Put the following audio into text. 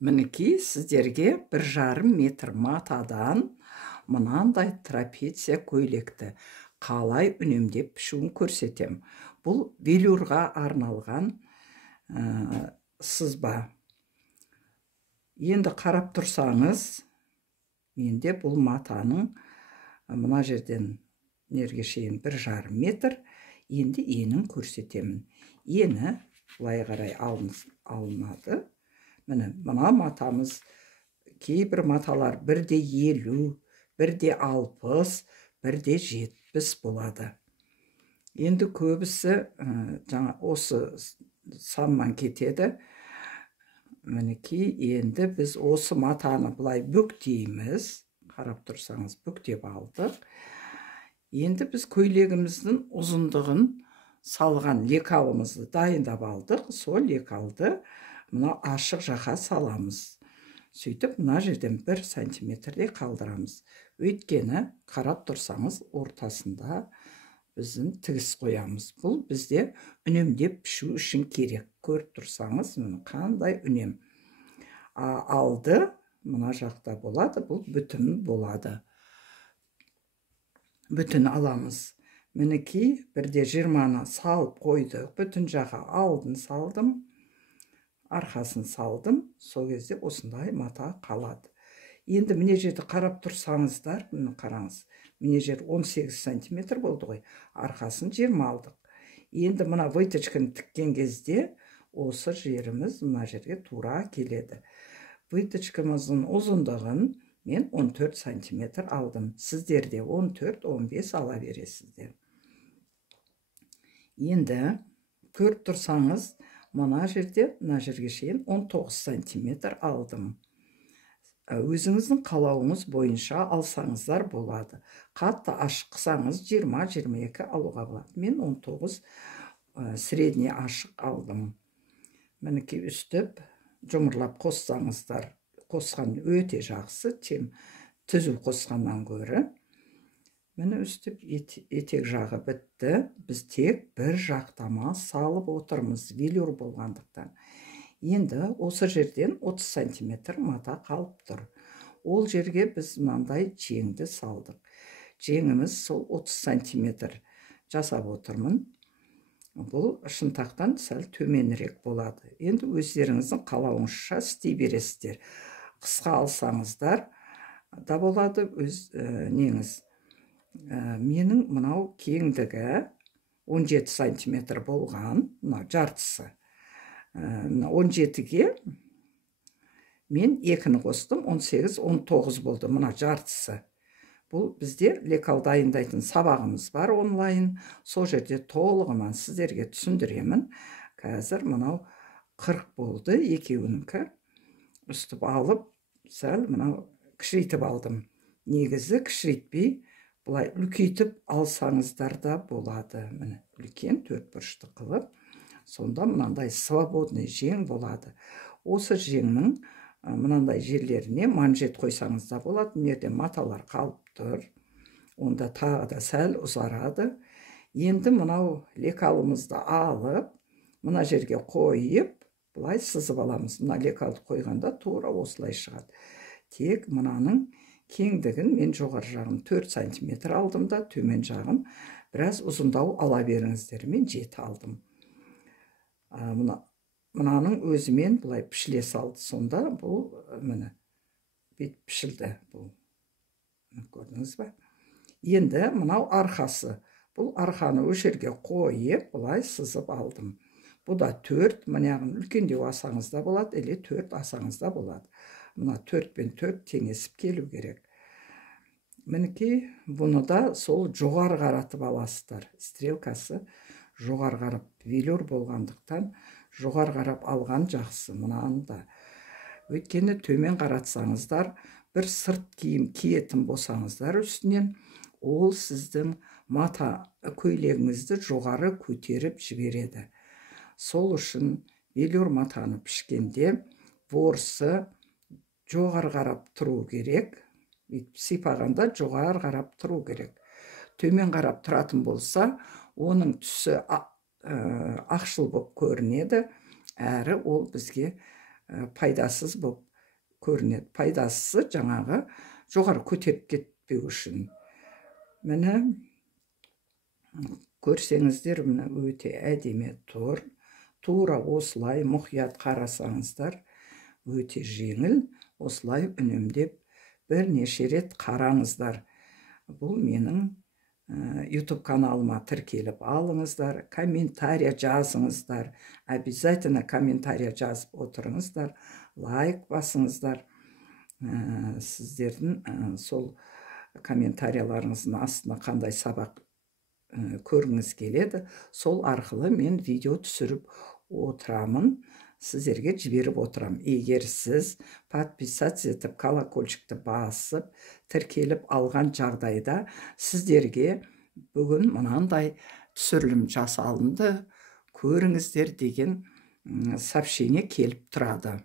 Мінекей сіздерге 1,5 метр матадан мынандай трапеция көйлекті қалай үнемдеп пішуін көрсетем. Бұл велюрға арналған сызба. Енді қарап тұрсаңыз, менде бұл матаның мына жерден нерге шейін 1,5 метр. Енді енін көрсетемін. Ені былай қарай алынады. Мына матамыз, кейбір маталар 1,50, 1,60, 1,70 болады. Енді көбісі жаңа осы саннан кетеді. Мінекей, енді біз осы матаны былай бүктейміз. Қарап тұрсаңыз, бүктеп алдық. Енді біз көйлегіміздің ұзындығын салған лекалымызды дайындап алдық. Сол лекалды мына ашық жаққа саламыз. Сөйтіп, мына жерден 1 сантиметрде қалдырамыз. Өйткені, қарап тұрсаңыз, ортасында біздің тігіс қоямыз. Бұл бізде үнемдеп пішу үшін керек. Көріп тұрсаңыз, қандай үнем. Алды, мына жақта болады, бұл бүтін болады. Бүтін аламыз. Мінекей, 1,20-ны салып қойдық. Бүтін жаққа алдын салдым. Арқасын салдым, сол кезде осындай мата қалады. Енді міне жерді қарап тұрсаңыздар, қараңыз, міне жер 18 сантиметр болды ғой, арқасын 20 алдық. Енді мына выточканы тіккен кезде осы жеріміз мына жерге тура келеді. Выточкамыздың ұзындығын мен 14 сантиметр алдым. Сіздерде 14-15 ала бересіздер. Енді көріп тұрсаңыз, мына жерге шейін 19 сантиметр алдым. Өзіңіздің қалауыңыз бойынша алсаңыздар болады. Қатты ашық қысаңыз 20-22 алуға болады. Мен 19 средний ашық алдым. Мінекей үстіп жұмырлап қоссаңыздар, қосқан өте жақсы, түзу қосқаннан көрі. Мені үстіп етек жағы бітті. Біз тек бір жақтама салып отырмыз, велюр болғандықтан. Енді осы жерден 30 сантиметр мата қалып тұр. Ол жерге біз мынандай жеңді салдық. Жеңіміз сол 30 сантиметр жасап отырмын. Бұл шынтақтан сәл төменірек болады. Енді өздеріңіздің қалауыңызша істей бересіздер. Қысқа алсаңыздар да болады, неңіз. Менің мынау кеңдігі 17 сантиметр болған, мынау жартысы. 17-ге мен 2-ні қостым, 18-19 болды, мына жартысы. Бұл бізде лекал дайындайтын сабағымыз бар онлайн. Сол жерде толығынан сіздерге түсіндіремін. Қазір мынау 40 болды, екеуінікі. Үстіп алып, сәл мынау кішірейтіп алдым. Негізі кішірейтпей, бұлай үлкейтіп алсаңыздар да болады. Міне, үлкен 4 бұрышты қылып, сонда мынандай свободный жең болады. Осы жеңнің мынандай жерлеріне манжет қойсаңыз да болады. Мерде маталар қалып тұр. Онда тағы да сәл ұзарады. Енді мынау лекалымызды алып, мына жерге қойып, бұлай сызып аламыз. Мына лекалды қойғанда тура осылай шығады. Тек мынаның кеңдігін мен жоғар жағын 4 сантиметр алдым да, төмен жағын біраз ұзындау ала беріңіздер. Мен 7 алдым. Мынаның өзімен бұлай пішіле салды. Сонда бұл міне бет пішілді. Көрдіңіз ба? Енді мынау арқасы. Бұл арқаны өшерге қойып, бұлай сызып алдым. Бұл да 4, мынағын үлкендеу асаңыз да болады, әлі 4 асаңыз да болады. Мына 4 пен 4 теңесіп келу керек. Мінекей, бұны да сол жоғар қаратып аласыздар. Стрелкасы жоғар қарап, велюр болғандықтан жоғар қарап алған жақсы мұнанда. Өйткені төмен қаратсаңыздар, бір сырт киім киетін болсаңыздар үстінен, ол сіздің мата көйлегіңізді жоғары көтеріп жібереді. Сол үшін велюр матаны пішкенде ворсы жоғар қарап тұру керек. Сипағанда жоғар қарап тұру керек. Төмен қарап тұратын болса, оның түсі ақшыл болып көрінеді, әрі ол бізге пайдасыз болып көрінеді. Пайдасы жаңағы жоғары көтеріп кетпеу үшін. Міне көрсеңіздер, міне өте әдемі тұр. Тура осылай мұқият қарасаңыздар, өте жеңіл. Осылай үнемдеп бірнеше рет қараңыздар. Бұл менің YouTube каналыма тіркеліп алыңыздар, комментария жазыңыздар. Обязательно комментария жазып отырыңыздар, лайк басыңыздар. Сіздердің сол комментарияларыңыздың астына қандай сабақ көргіңіз келеді, сол арқылы мен видео түсіріп отырамын, сіздерге жіберіп отырам. Егер сіз подписаться етіп, колокольчикті басып, тіркеліп алған жағдайда сіздерге бүгін мынандай түсірілім жасалынды, көріңіздер деген сообщение келіп тұрады.